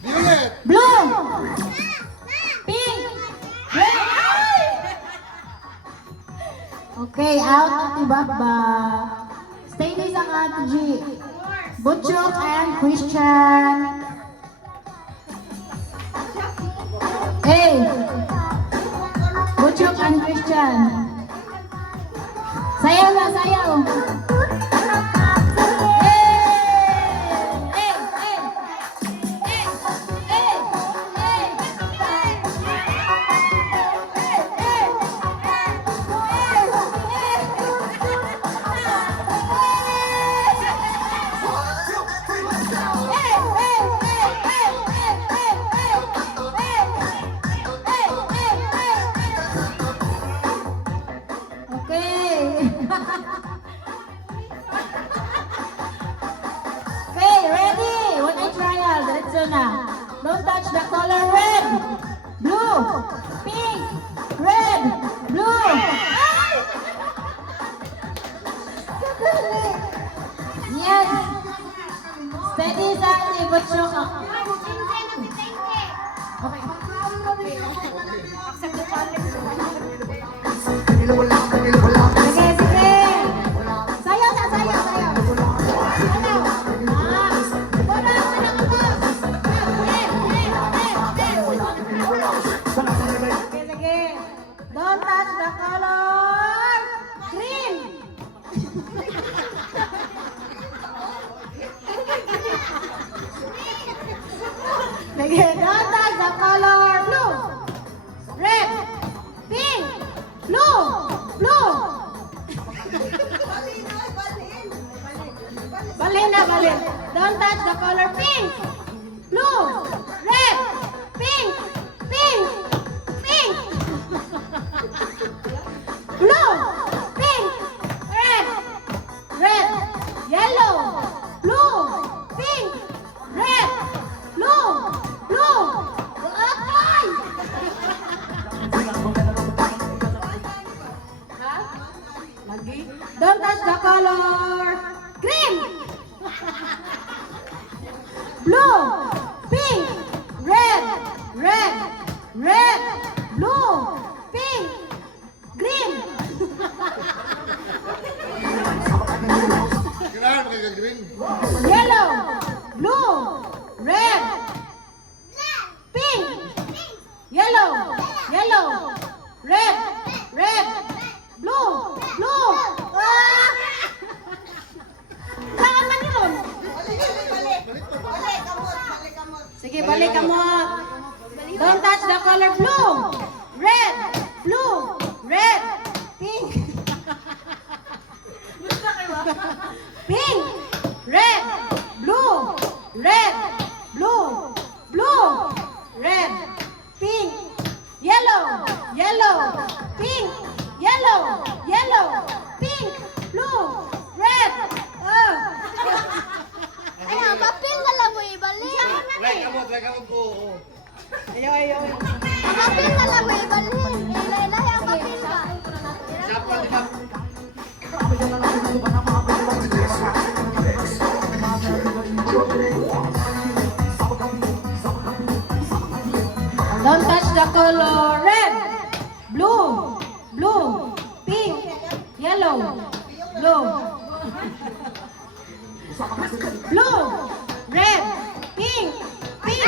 Violet. Blue. Pink. Red. Okay, out at ibaba. Stay days ang Ate G. Butchok and Christian. Hey. Butchok and Christian. Sayaw na, sayaw. Okay, ready? One eye trial. Diretso na. Don't touch the color red, blue, pink, red, blue. Ay! Yes. Steady sa ating Butchok. Okay. Accept the challenge. Sige, sige. Sayaw na, sayaw, sayaw. Sige, sige. Don't touch the color green. Sige, don't touch the color blue, red, pink, blue, blue. Balin na, balin. Don't touch the color pink, blue, red, pink, pink, pink. Blue, pink, red, red, yellow, blue, pink, red, blue, blue. Okay. Ha? Lagi? Don't touch the color green, blue, pink, red, red, red, blue, pink, green. Kailangan magagawin. Yellow, blue, red, pink, yellow, yellow, red, red, blue, blue. Ah! Saan man yun? Sige, balik ka mo. Don't touch the color blue, red, blue, red, pink. Pink, red, blue, red, blue, blue, red, pink, yellow, yellow, pink, yellow, yellow, pink, blue, red. Oh. Ay, mapil na lang mo ibalik. Like ako po. Ayaw, ayaw. Mapil na lang mo ibalik. Ilahi ang mapil ka. Sapa, di ba? Don't touch the color red, blue, blue, pink, yellow, blue, blue, red, pink, pink.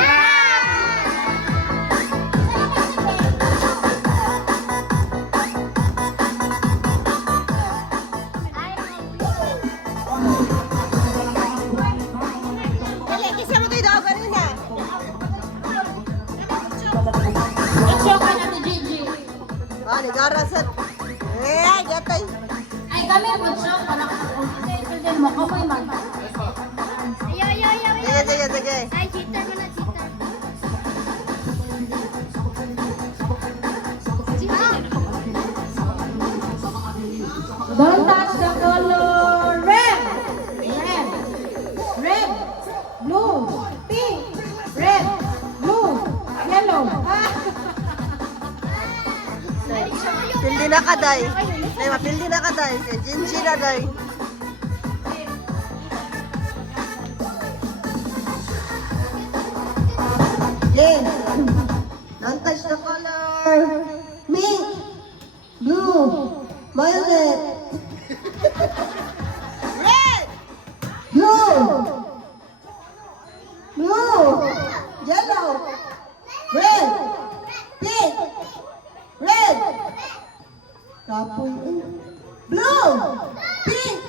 Dali, kisa mo tayo daw kanina. Butchok ka na ni Gigi. Ah, nagarasan. Eh, gatay. Ay, kami butchok. Kasi din mo, kamoy man. Ayaw. Sige, sige. Ay, cheater mo na, cheater. Don't touch the color red, red, red, blue, pink, red, blue, yellow. Ay, siya mo yun. Pildi na ka, day. Day, mapildi na ka, day. Kay Gingy na, day. Yes. Don't touch the color. Pink, blue, violet, red, blue, yellow, red, pink, red, tapos blue, pink,